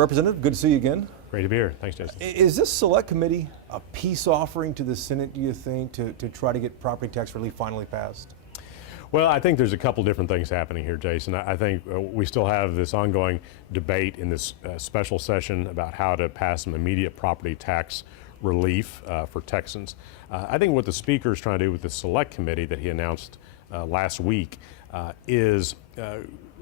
Representative, good to see you again. Great to be here. Thanks, Jason. Is this select committee a peace offering to the Senate, do you think, to try to get property tax relief finally passed? Well, I think there's a couple different things happening here, Jason. I think we still have this ongoing debate in this special session about how to pass some immediate property tax relief for Texans. I think what the Speaker is trying to do with the Select Committee that he announced last week is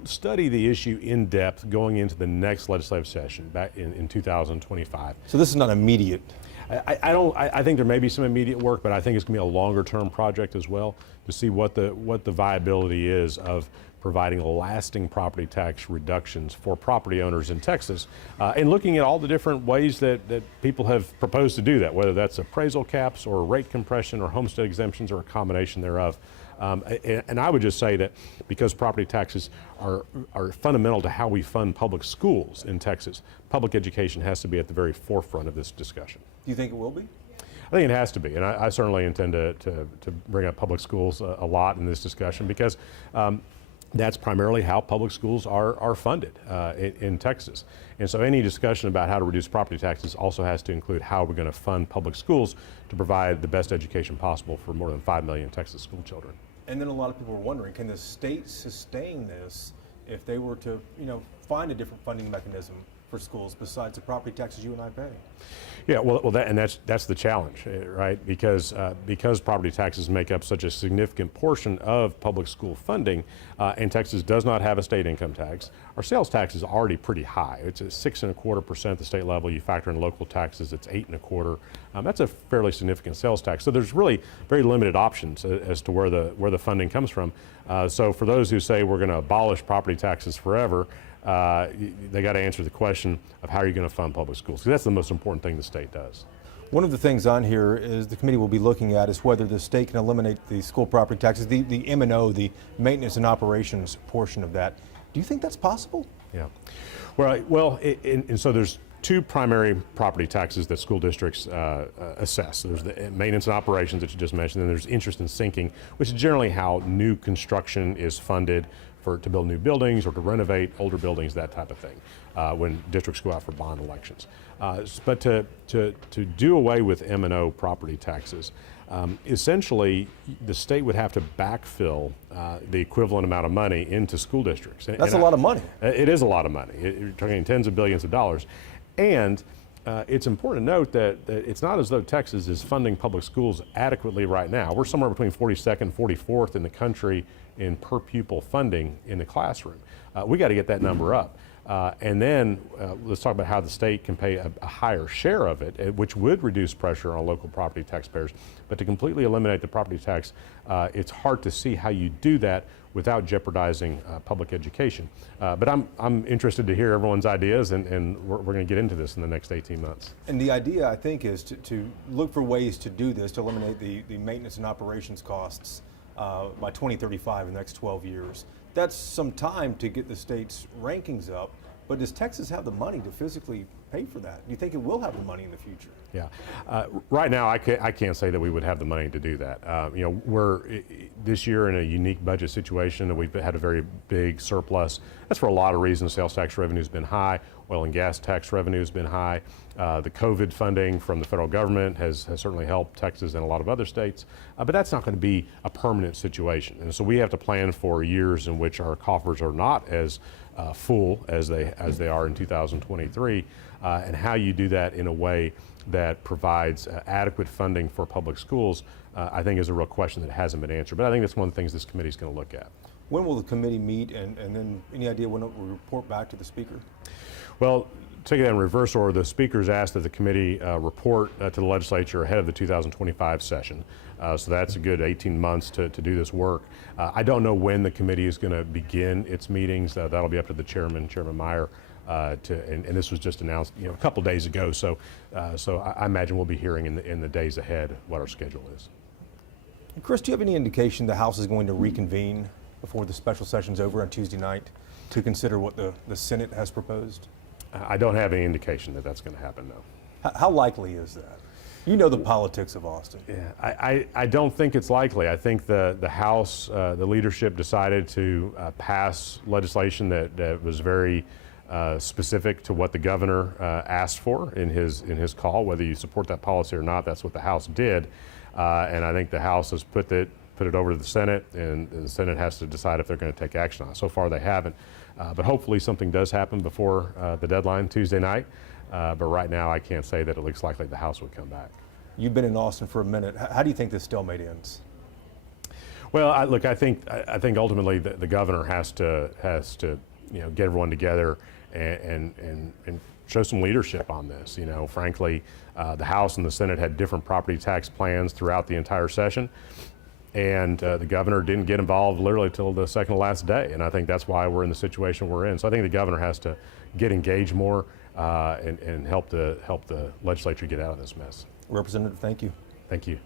study the issue in depth going into the next legislative session back in 2025. So this is not immediate. I think there may be some immediate work, but I think it's going to be a longer term project as well to see what the viability is of providing lasting property tax reductions for property owners in Texas, and looking at all the different ways that people have proposed to do that, whether that's appraisal caps or rate compression or homestead exemptions or a combination thereof. And I would just say that because property taxes are fundamental to how we fund public schools in Texas, public education has to be at the very forefront of this discussion. Do you think it will be? I think it has to be, and I certainly intend to bring up public schools a lot in this discussion because that's primarily how public schools are funded in Texas. And so any discussion about how to reduce property taxes also has to include how we're going to fund public schools to provide the best education possible for more than 5 million Texas school children. And then a lot of people are wondering, can the state sustain this if they were to, find a different funding mechanism for schools besides the property taxes you and I pay? Yeah, that's the challenge, right? Because property taxes make up such a significant portion of public school funding, and Texas does not have a state income tax. Our sales tax is already pretty high. It's at 6.25% at the state level. You factor in local taxes, it's 8.25%. That's a fairly significant sales tax. So there's really very limited options as to where the funding comes from. So for those who say we're going to abolish property taxes forever, they got to answer the question of how you're going to fund public schools, because that's the most important thing the state does. One of the things on here is the committee will be looking at is whether the state can eliminate the school property taxes, the M&O, the maintenance and operations portion of that. Do you think that's possible? Yeah. And so there's two primary property taxes that school districts assess. There's the maintenance and operations that you just mentioned, and there's interest and sinking, which is generally how new construction is funded to build new buildings or to renovate older buildings, that type of thing, when districts go out for bond elections. But to do away with M&O property taxes, essentially the state would have to backfill the equivalent amount of money into school districts. That's a lot of money. It is a lot of money. You're talking tens of billions of dollars. And it's important to note that it's not as though Texas is funding public schools adequately right now. We're somewhere between 42nd, 44th in the country in per pupil funding in the classroom. We got to get that number up. And then let's talk about how the state can pay a higher share of it, which would reduce pressure on local property taxpayers. But to completely eliminate the property tax, it's hard to see how you do that without jeopardizing public education. But I'm interested to hear everyone's ideas, and we're going to get into this in the next 18 months. And the idea, I think, is to look for ways to do this, to eliminate the maintenance and operations costs by 2035 in the next 12 years. That's some time to get the state's rankings up, but does Texas have the money to physically pay for that? Do you think it will have the money in the future? Yeah, right now I can't say that we would have the money to do that. We're this year in a unique budget situation, and we've had a very big surplus. That's for a lot of reasons. Sales tax revenue has been high, oil and gas tax revenue has been high. The COVID funding from the federal government has certainly helped Texas and a lot of other states, but that's not going to be a permanent situation. And so we have to plan for years in which our coffers are not as full as they are in 2023, and how you do that in a way that provides adequate funding for public schools, I think is a real question that hasn't been answered. But I think that's one of the things this committee is going to look at. When will the committee meet, and then any idea when it will report back to the Speaker? Well, take that in reverse order. The Speaker's asked that the committee report to the legislature ahead of the 2025 session. So that's a good 18 months to do this work. I don't know when the committee is going to begin its meetings. That'll be up to the chairman, Chairman Meyer. And this was just announced, a couple days ago. So I imagine we'll be hearing in the days ahead what our schedule is. Chris, do you have any indication the House is going to reconvene before the special session's over on Tuesday night to consider what the Senate has proposed? I don't have any indication that that's going to happen, no. How likely is that? You know the politics of Austin. Yeah, I don't think it's likely. I think the House, the leadership decided to pass legislation that was very specific to what the governor asked for in his call. Whether you support that policy or not, that's what the House did, and I think the House has put it over to the Senate, and the Senate has to decide if they're going to take action on it. So far, they haven't, but hopefully something does happen before the deadline Tuesday night. But right now, I can't say that it looks likely the House would come back. You've been in Austin for a minute. How do you think this stalemate ends? Well, I think ultimately the governor has to get everyone together and show some leadership on this. Frankly, the House and the Senate had different property tax plans throughout the entire session, and the governor didn't get involved literally till the second to last day. And I think that's why we're in the situation we're in. So I think the governor has to get engaged more and help the legislature get out of this mess. Representative, thank you. Thank you.